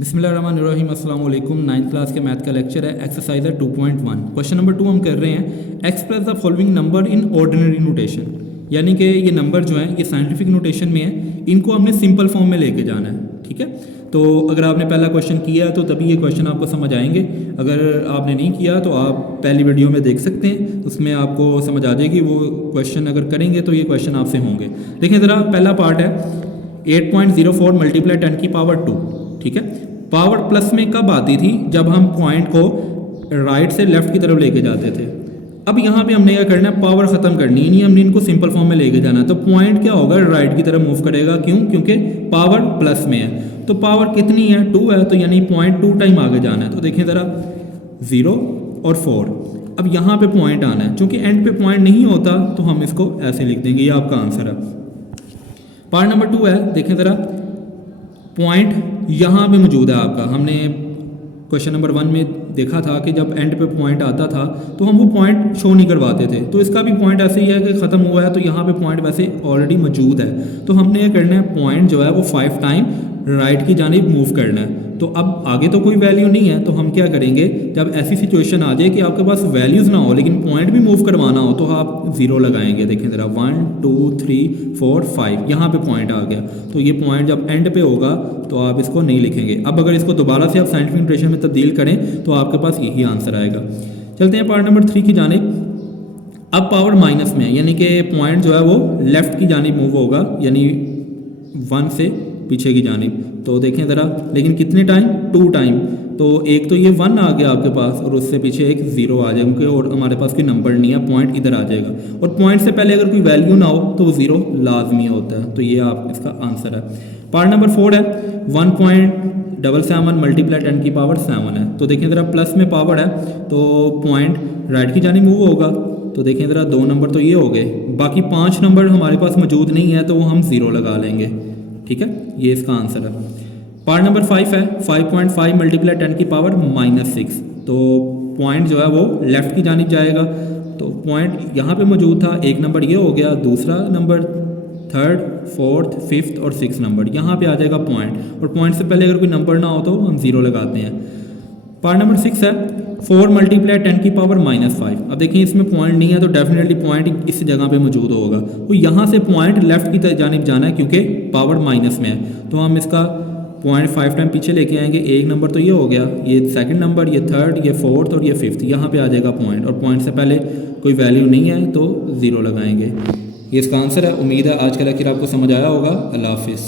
बिस्मिल्लाहिर्रहमानिर्रहीम अस्सलाम वालेकुम। 9th क्लास के मैथ का लेक्चर है, एक्सरसाइज है 2.1। क्वेश्चन नंबर 2 हम कर रहे हैं, express the following number in ordinary notation. यानी कि ये नंबर जो हैं ये साइंटिफिक नोटेशन में है, इनको हमने सिंपल फॉर्म में लेके जाना है। ठीक है, तो अगर आपने पहला क्वेश्चन किया है तो तभी ये क्वेश्चन आपको समझ आएंगे। अगर आपने नहीं किया तो आप पहली वीडियो में देख सकते हैं, उसमें आपको समझ आ जाएगी। वो क्वेश्चन अगर करेंगे तो ये क्वेश्चन आपसे होंगे। देखें ज़रा, पहला पार्ट है 8.04 मल्टीप्लाई 10 की पावर 2। ठीक है, पावर प्लस में कब आती थी? जब हम पॉइंट को राइट से लेफ्ट की तरफ लेके जाते थे। अब यहाँ पे हमने क्या करना है, पावर ख़त्म करनी है, नहीं हमने इनको सिंपल फॉर्म में लेके जाना है। तो पॉइंट क्या होगा, राइट की तरफ मूव करेगा। क्यों? क्योंकि पावर प्लस में है। तो पावर कितनी है? 2 है, तो यानी 0.2 टाइम आगे जाना है। तो देखें ज़रा, 0 और 4। अब यहाँ पे पॉइंट आना है, चूँकि एंड पे पॉइंट नहीं होता तो हम इसको ऐसे लिख देंगे। ये आपका आंसर है। पार्ट नंबर 2 है, देखें ज़रा, पॉइंट यहाँ पे मौजूद है आपका। हमने क्वेश्चन नंबर 1 में देखा था कि जब एंड पे पॉइंट आता था तो हम वो पॉइंट शो नहीं करवाते थे। तो इसका भी पॉइंट ऐसे ही है कि ख़त्म हुआ है, तो यहाँ पे पॉइंट वैसे ऑलरेडी मौजूद है। तो हमने ये करना है, पॉइंट जो है वो 5 टाइम राइट की जानिब मूव करना है। तो अब आगे तो कोई वैल्यू नहीं है, तो हम क्या करेंगे, जब ऐसी सिचुएशन आ जाए कि आपके पास वैल्यूज़ ना हो लेकिन पॉइंट भी मूव करवाना हो, तो आप 0 लगाएंगे। देखें ज़रा, 1 2 3 4 5, यहाँ पे पॉइंट आ गया। तो ये पॉइंट जब एंड पे होगा तो आप इसको नहीं लिखेंगे। अब अगर इसको दोबारा से आप साइंटिफिक नोटेशन में तब्दील करें तो आपके पास यही आंसर आएगा। चलते हैं पार्ट नंबर 3 की जानिब। अब पावर माइनस में है, यानी कि पॉइंट जो है वो लेफ़्ट की जानिब मूव होगा, यानी 1 से पीछे की जानिब। तो देखें ज़रा, लेकिन कितने टाइम? 2 टाइम। तो एक तो ये 1 आ गया आपके पास और उससे पीछे एक 0 आ जाएगा, क्योंकि और हमारे पास कोई नंबर नहीं है, पॉइंट इधर आ जाएगा। और पॉइंट से पहले अगर कोई वैल्यू ना हो तो वो 0 लाजमी होता है। तो ये आप इसका आंसर है। पार्ट नंबर 4 है, 1.77 मल्टीप्लाई 10 की पावर 7 है। तो देखें ज़रा, प्लस में पावर है तो पॉइंट राइट की जानिब मूव होगा। तो देखें ज़रा, 2 नंबर तो ये हो गए, बाकी 5 नंबर हमारे पास मौजूद नहीं है, तो वो हम 0 लगा लेंगे। ठीक है, ये इसका आंसर है। पार्ट नंबर 5 है, 5.5 मल्टीप्लाई 10 की पावर -6। तो पॉइंट जो है वो लेफ़्ट की जानिब जाएगा। तो पॉइंट यहाँ पे मौजूद था, एक नंबर ये हो गया, दूसरा नंबर 3rd 4th 5th और 6th नंबर यहाँ पे आ जाएगा पॉइंट। और पॉइंट से पहले अगर कोई नंबर ना हो तो हम 0 लगाते हैं। पार्ट नंबर 6 है, 4 मल्टीप्लाई 10 की पावर -5। अब देखिए, इसमें पॉइंट नहीं है तो डेफिनेटली पॉइंट इस जगह पे मौजूद होगा। तो यहाँ से पॉइंट लेफ़्ट की जानिब जाना है, क्योंकि पावर माइनस में है। तो हम इसका पॉइंट 5 टाइम पीछे लेके आएंगे। एक नंबर तो ये हो गया, ये 2nd नंबर, ये 3rd, ये 4th और ये 5th, यहाँ पे आ जाएगा पॉइंट। और पॉइंट से पहले कोई वैल्यू नहीं है तो 0 लगाएंगे। ये इसका आंसर है। उम्मीद है आज का लेक्चर आपको समझ आया होगा। अल्लाह हाफिज़।